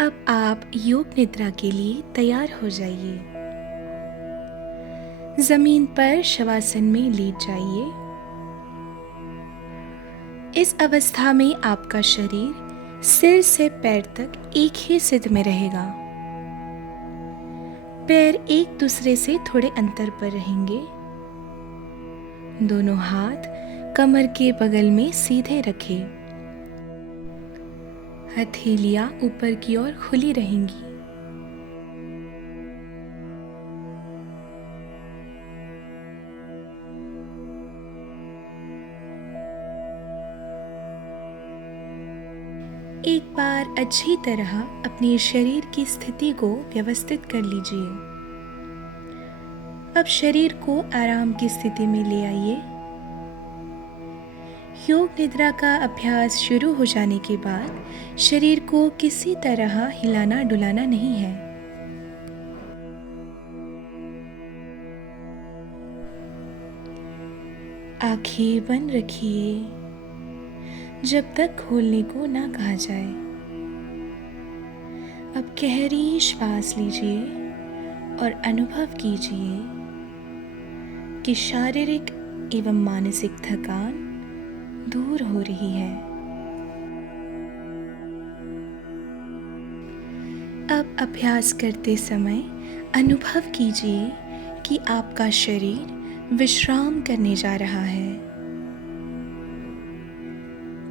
अब आप योग निद्रा के लिए तैयार हो जाइए। जमीन पर शवासन में लेट जाइए। इस अवस्था में आपका शरीर सिर से पैर तक एक ही स्थिति में रहेगा। पैर एक दूसरे से थोड़े अंतर पर रहेंगे। दोनों हाथ कमर के बगल में सीधे रखें। हथेलियां ऊपर की ओर खुली रहेंगी। एक बार अच्छी तरह अपने शरीर की स्थिति को व्यवस्थित कर लीजिए। अब शरीर को आराम की स्थिति में ले आइए। योग निद्रा का अभ्यास शुरू हो जाने के बाद शरीर को किसी तरह हिलाना डुलाना नहीं है। आंखें बंद रखिए जब तक खोलने को ना कहा जाए। अब गहरी श्वास लीजिए और अनुभव कीजिए कि शारीरिक एवं मानसिक थकान दूर हो रही है। अब अभ्यास करते समय अनुभव कीजिए कि आपका शरीर विश्राम करने जा रहा है।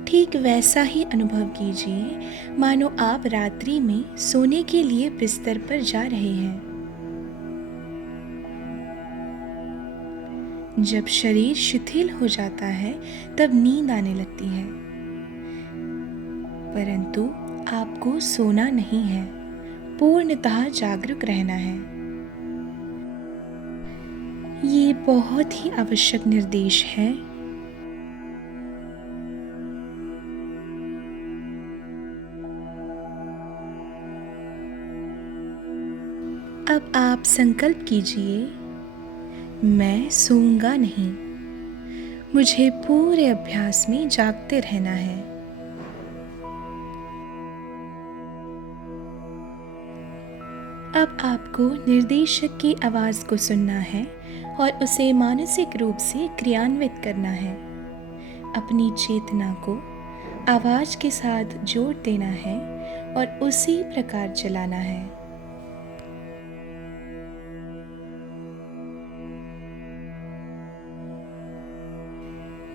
ठीक वैसा ही अनुभव कीजिए मानो आप रात्रि में सोने के लिए बिस्तर पर जा रहे हैं। जब शरीर शिथिल हो जाता है तब नींद आने लगती है, परंतु आपको सोना नहीं है, पूर्णतः जागरूक रहना है। ये बहुत ही आवश्यक निर्देश है। अब आप संकल्प कीजिए, मैं सोऊंगा नहीं, मुझे पूरे अभ्यास में जागते रहना है। अब आपको निर्देशक की आवाज को सुनना है और उसे मानसिक रूप से क्रियान्वित करना है। अपनी चेतना को आवाज के साथ जोड़ देना है और उसी प्रकार चलाना है।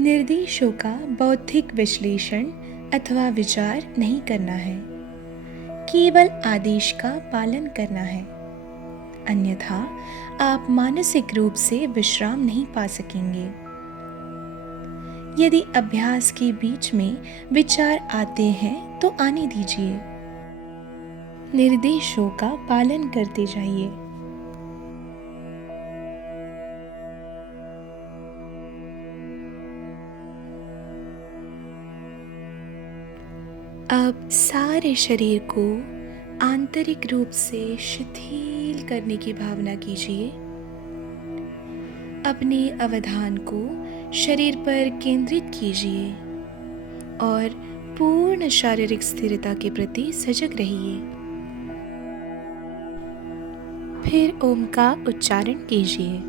निर्देशों का बौद्धिक विश्लेषण अथवा विचार नहीं करना है, केवल आदेश का पालन करना है। अन्यथा आप मानसिक रूप से विश्राम नहीं पा सकेंगे। यदि अभ्यास के बीच में विचार आते हैं तो आने दीजिए। निर्देशों का पालन करते जाइए। अब सारे शरीर को आंतरिक रूप से शिथिल करने की भावना कीजिए। अपने अवधान को शरीर पर केंद्रित कीजिए और पूर्ण शारीरिक स्थिरता के प्रति सजग रहिए। फिर ओम का उच्चारण कीजिए।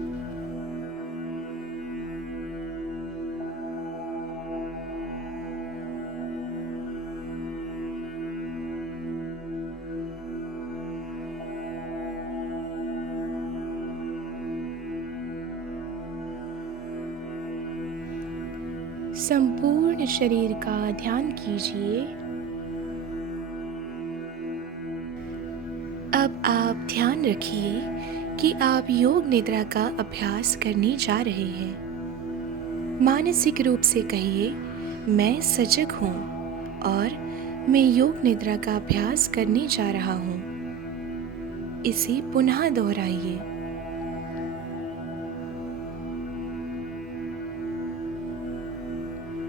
संपूर्ण शरीर का ध्यान कीजिए। अब आप ध्यान रखिए कि आप योग निद्रा का अभ्यास करने जा रहे हैं। मानसिक रूप से कहिए, मैं सजग हूँ और मैं योग निद्रा का अभ्यास करने जा रहा हूँ। इसे पुनः दोहराइए।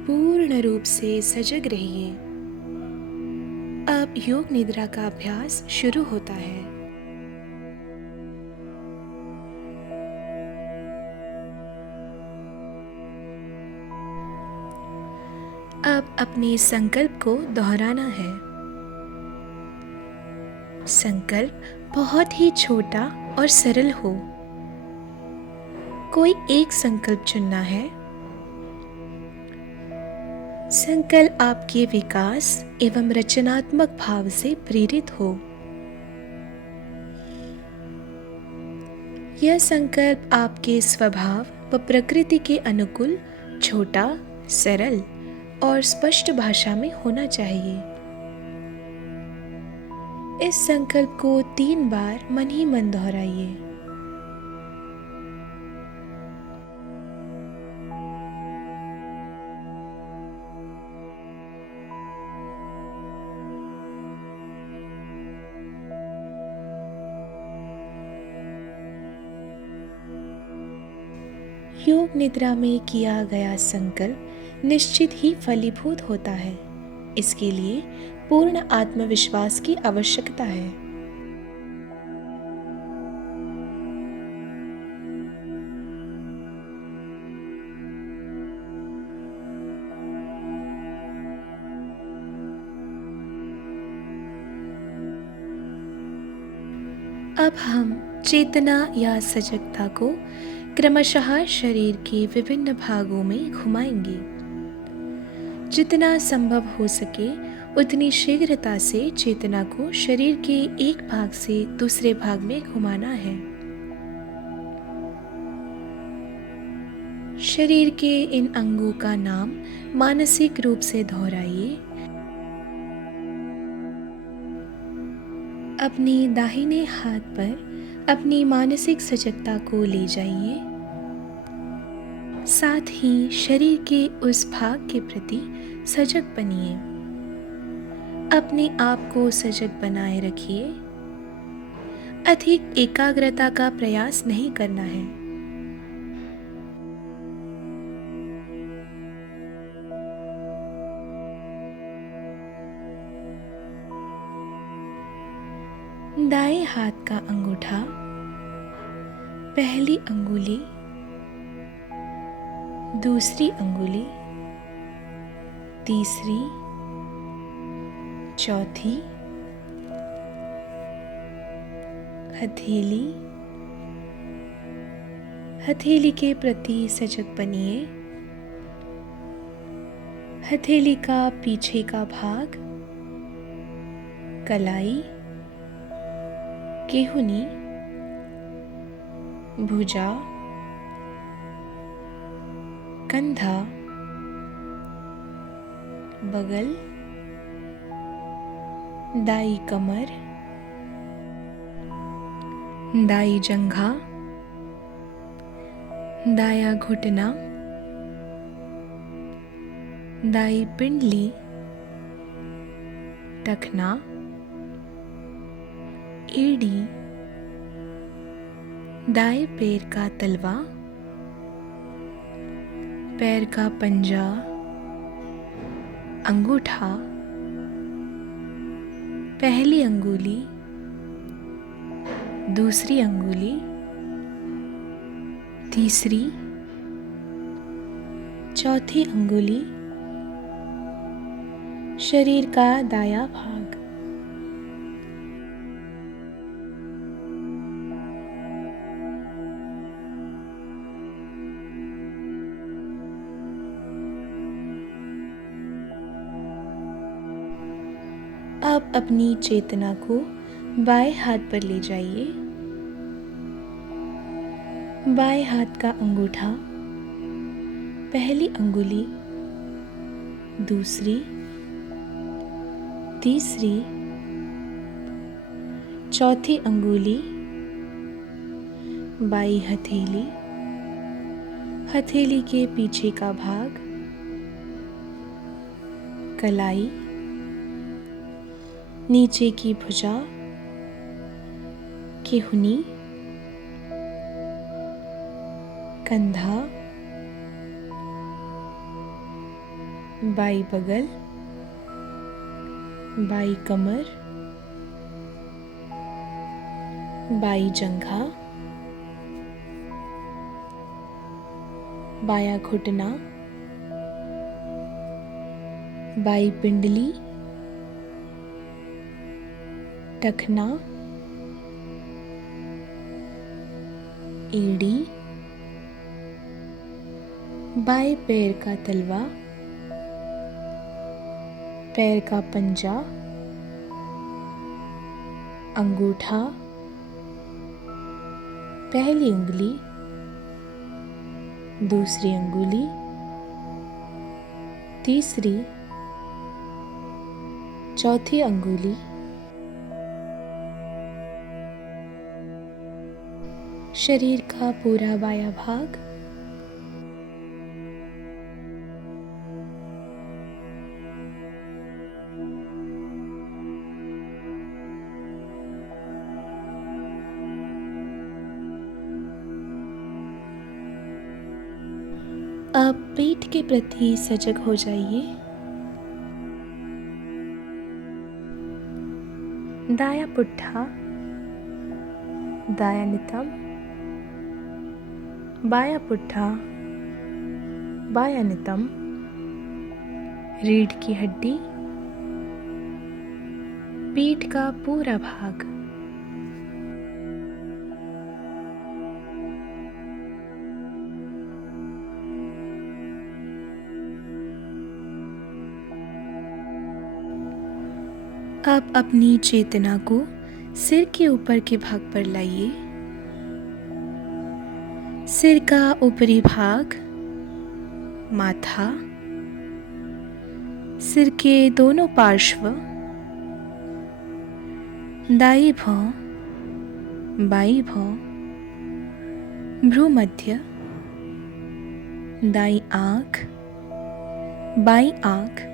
पूर्ण रूप से सजग रहिए। अब योग निद्रा का अभ्यास शुरू होता है। अब अपने संकल्प को दोहराना है। संकल्प बहुत ही छोटा और सरल हो। कोई एक संकल्प चुनना है। संकल्प आपके विकास एवं रचनात्मक भाव से प्रेरित हो। यह संकल्प आपके स्वभाव व प्रकृति के अनुकूल छोटा, सरल और स्पष्ट भाषा में होना चाहिए। इस संकल्प को 3 बार मन ही मन दोहराइए। योग निद्रा में किया गया संकल्प निश्चित ही फलीभूत होता है। इसके लिए पूर्ण आत्मविश्वास की आवश्यकता है। अब हम चेतना या सजगता को क्रमशः शरीर के विभिन्न भागों में घुमाएंगे। जितना संभव हो सके उतनी शीघ्रता से चेतना को शरीर के एक भाग से दूसरे भाग में घुमाना है। शरीर के इन अंगों का नाम मानसिक रूप से दोहराइए। अपने दाहिने हाथ पर अपनी मानसिक सजगता को ले जाइए। साथ ही शरीर के उस भाग के प्रति सजग बनिए। अपने आप को सजग बनाए रखिए। अधिक एकाग्रता का प्रयास नहीं करना है। दाएं हाथ का अंगूठा, पहली अंगुली, दूसरी अंगुली, तीसरी, चौथी, हथेली, हथेली के प्रति सजग बनिए। हथेली का पीछे का भाग, कलाई, केहूनी, भुजा, कंधा, बगल, दाई कमर, दाई जंघा, दाया घुटना, दाई पिंडली, टखना, एड़ी, दाएं पैर का तलवा, पैर का पंजा, अंगूठा, पहली अंगुली, दूसरी अंगुली, तीसरी, चौथी अंगुली, शरीर का दायां भाग। अब अपनी चेतना को बाएं हाथ पर ले जाइए। बाएं हाथ का अंगूठा, पहली अंगुली, दूसरी, तीसरी, चौथी अंगुली, बाई हथेली, हथेली के पीछे का भाग, कलाई, नीचे की भुजा, केहूनी, कंधा, बाई बगल, बाई कमर, बाई जंघा, बाया घुटना, बाई पिंडली, टखना, एड़ी, बाएं पैर का तलवा, पैर का पंजा, अंगूठा, पहली उंगली, दूसरी अंगुली, तीसरी, चौथी अंगुली, शरीर का पूरा बायां भाग, अब पेट के प्रति सजग हो जाइए। दायां पुट्ठा, दायां नितंब, बायां पुट्ठा, बायां नितंब, रीढ़ की हड्डी, पीठ का पूरा भाग, अब अपनी चेतना को सिर के ऊपर के भाग पर लाइए। सिर का ऊपरी भाग, माथा, सिर के दोनों पार्श्व, दाई भौं, बाई भौं, भ्रूमध्य, दाई आंख, बाई आंख,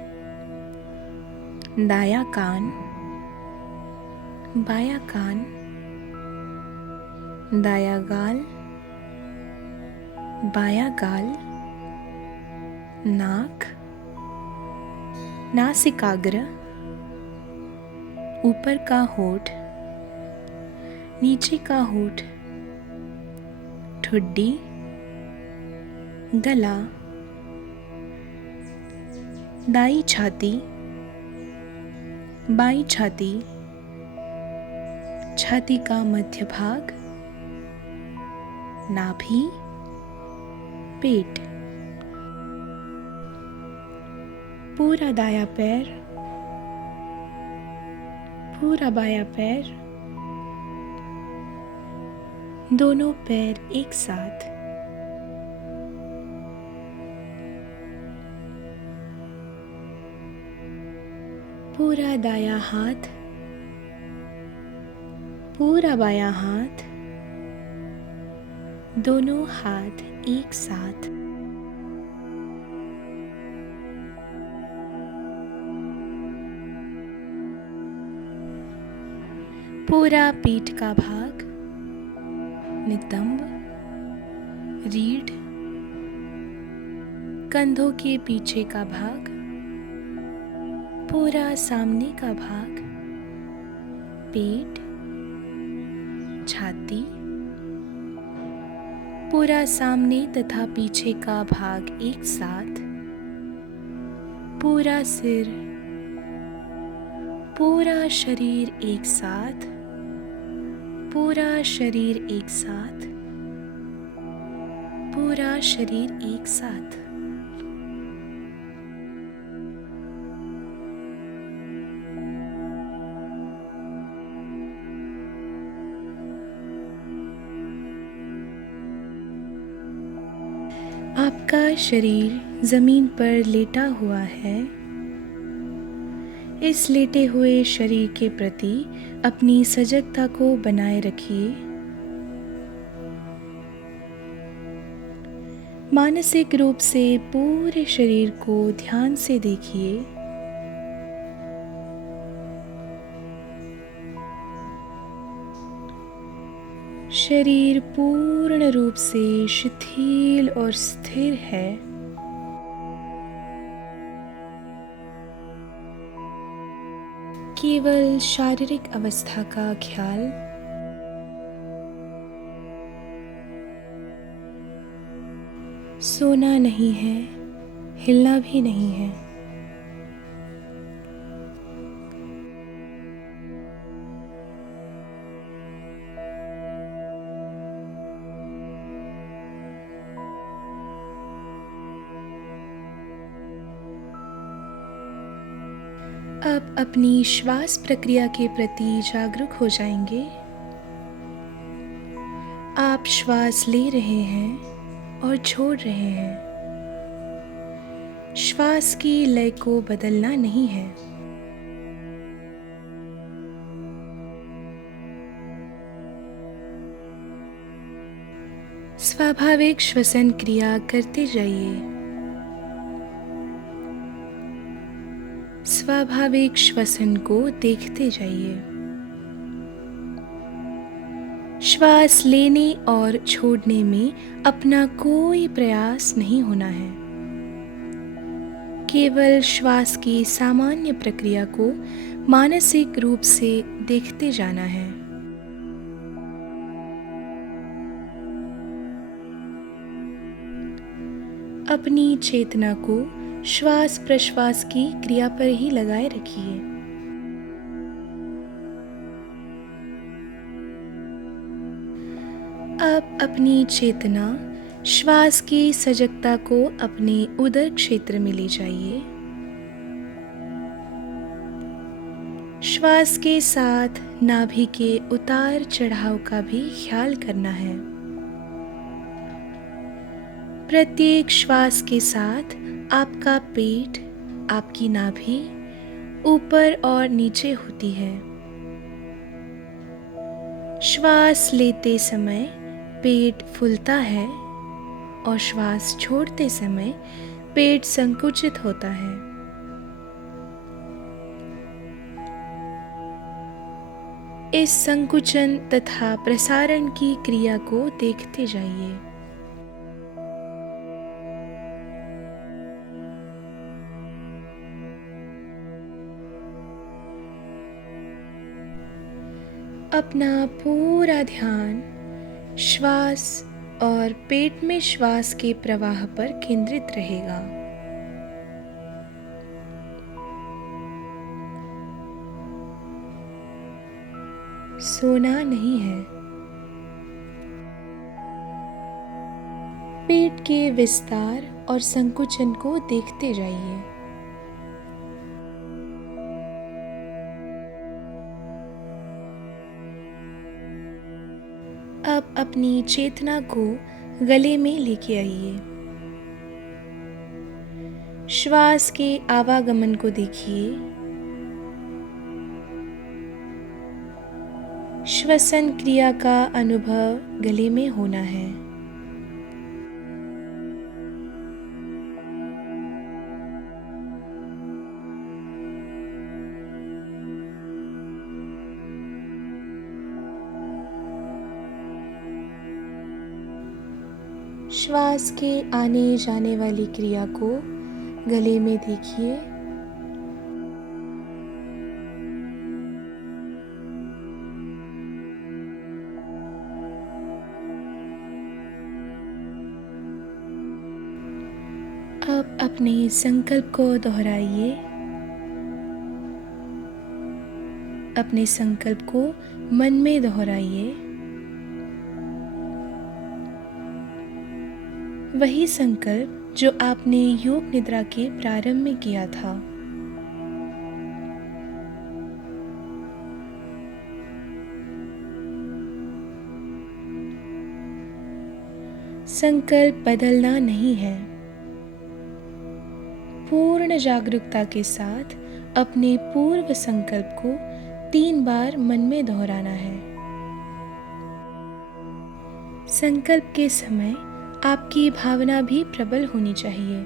दाया कान, बाया कान, दाया गाल, बाया गाल, नाक, नासिकाग्र, ऊपर का होठ, नीचे का होठ, ठुड्डी, गला, दाई छाती, बाई छाती, छाती का मध्य भाग, नाभि, पेट, पूरा दायां पैर, पूरा बायां पैर, दोनों पैर एक साथ, पूरा दायां हाथ, पूरा बायां हाथ, दोनों हाथ एक साथ, पूरा पीठ का भाग, नितंब, रीढ़, कंधों के पीछे का भाग, पूरा सामने का भाग, पेट, छाती, पूरा सामने तथा पीछे का भाग एक साथ, पूरा सिर, पूरा शरीर एक साथ, पूरा शरीर एक साथ, पूरा शरीर एक साथ। आपका शरीर जमीन पर लेटा हुआ है। इस लेटे हुए शरीर के प्रति अपनी सजगता को बनाए रखिए। मानसिक रूप से पूरे शरीर को ध्यान से देखिए। शरीर पूर्ण रूप से शिथिल और स्थिर है। केवल शारीरिक अवस्था का ख्याल। सोना नहीं है, हिलना भी नहीं है। अब अपनी श्वास प्रक्रिया के प्रति जागरूक हो जाएंगे। आप श्वास ले रहे हैं और छोड़ रहे हैं। श्वास की लय को बदलना नहीं है। स्वाभाविक श्वसन क्रिया करते जाइए। स्वाभाविक श्वसन को देखते जाइए। श्वास लेने और छोड़ने में अपना कोई प्रयास नहीं होना है। केवल श्वास की सामान्य प्रक्रिया को मानसिक रूप से देखते जाना है। अपनी चेतना को श्वास प्रश्वास की क्रिया पर ही लगाए रखिए। अब अपनी चेतना श्वास की सजगता को अपने उदर क्षेत्र में ले जाइए। श्वास के साथ नाभि के उतार चढ़ाव का भी ख्याल करना है। प्रत्येक श्वास के साथ आपका पेट, आपकी नाभि ऊपर और नीचे होती है। श्वास लेते समय पेट फूलता है और श्वास छोड़ते समय पेट संकुचित होता है। इस संकुचन तथा प्रसारण की क्रिया को देखते जाइए। अपना पूरा ध्यान श्वास और पेट में श्वास के प्रवाह पर केंद्रित रहेगा। सोना नहीं है। पेट के विस्तार और संकुचन को देखते जाइए। अब अपनी चेतना को गले में लेके आइए। श्वास के आवागमन को देखिए। श्वसन क्रिया का अनुभव गले में होना है। श्वास के आने जाने वाली क्रिया को गले में देखिए। अब अपने संकल्प को दोहराइए। अपने संकल्प को मन में दोहराइए। वही संकल्प जो आपने योग निद्रा के प्रारंभ में किया था। संकल्प बदलना नहीं है। पूर्ण जागरूकता के साथ अपने पूर्व संकल्प को 3 बार मन में दोहराना है। संकल्प के समय आपकी भावना भी प्रबल होनी चाहिए।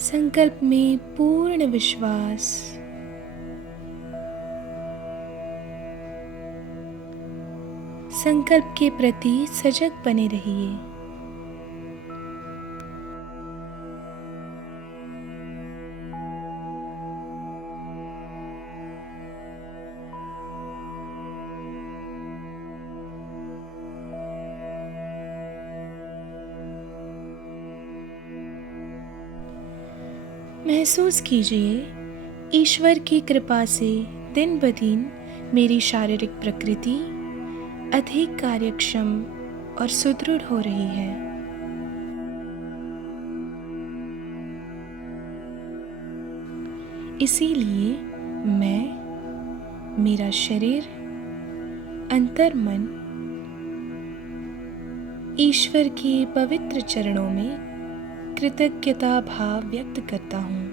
संकल्प में पूर्ण विश्वास, संकल्प के प्रति सजग बने रहिए। महसूस कीजिए, ईश्वर की कृपा से दिन ब दिन मेरी शारीरिक प्रकृति अधिक कार्यक्षम और सुदृढ़ हो रही है। इसीलिए मैं, मेरा शरीर, अंतर्मन ईश्वर के पवित्र चरणों में कृतज्ञता भाव व्यक्त करता हूँ।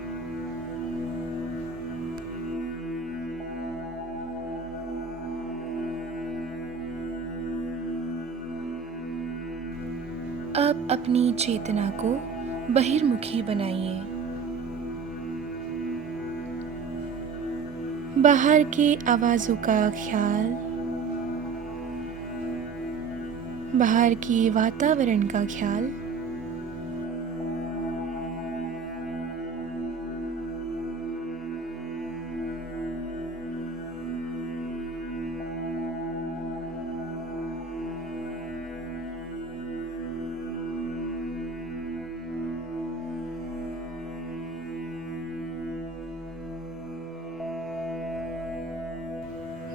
अब अपनी चेतना को बहिर्मुखी बनाइए। बाहर के आवाजों का ख्याल, बाहर के वातावरण का ख्याल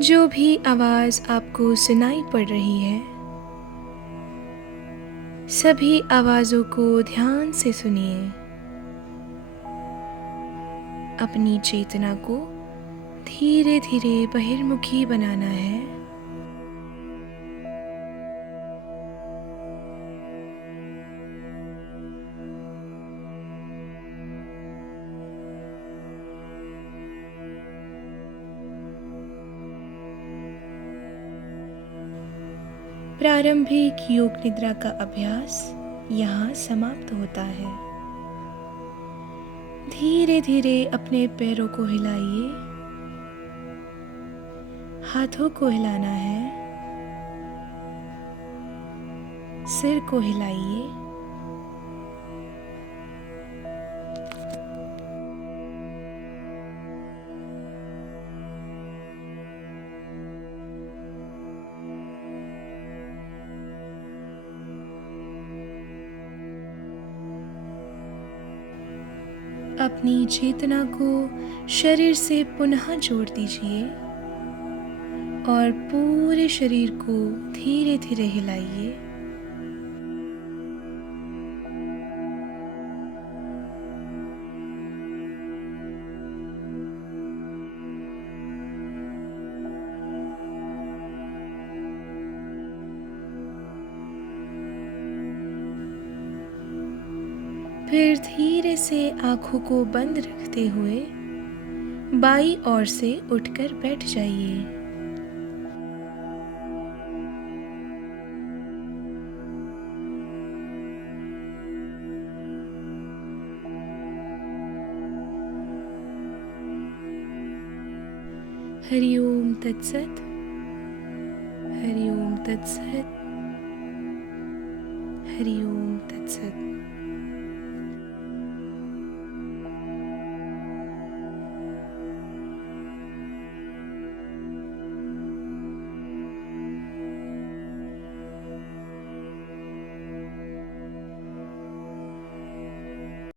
जो भी आवाज आपको सुनाई पड़ रही है, सभी आवाजों को ध्यान से सुनिए। अपनी चेतना को धीरे धीरे बहिर्मुखी बनाना है। प्रारंभिक योग निद्रा का अभ्यास यहाँ समाप्त होता है। धीरे धीरे अपने पैरों को हिलाइए, हाथों को हिलाना है, सिर को हिलाइए। अपनी चेतना को शरीर से पुनः जोड़ दीजिए और पूरे शरीर को धीरे धीरे हिलाइए। फिर धीरे से आंखों को बंद रखते हुए बाईं ओर से उठकर बैठ जाइए। हरि ओम तत्सत। हरि ओम तत्सत। हरि ओम तत्सत।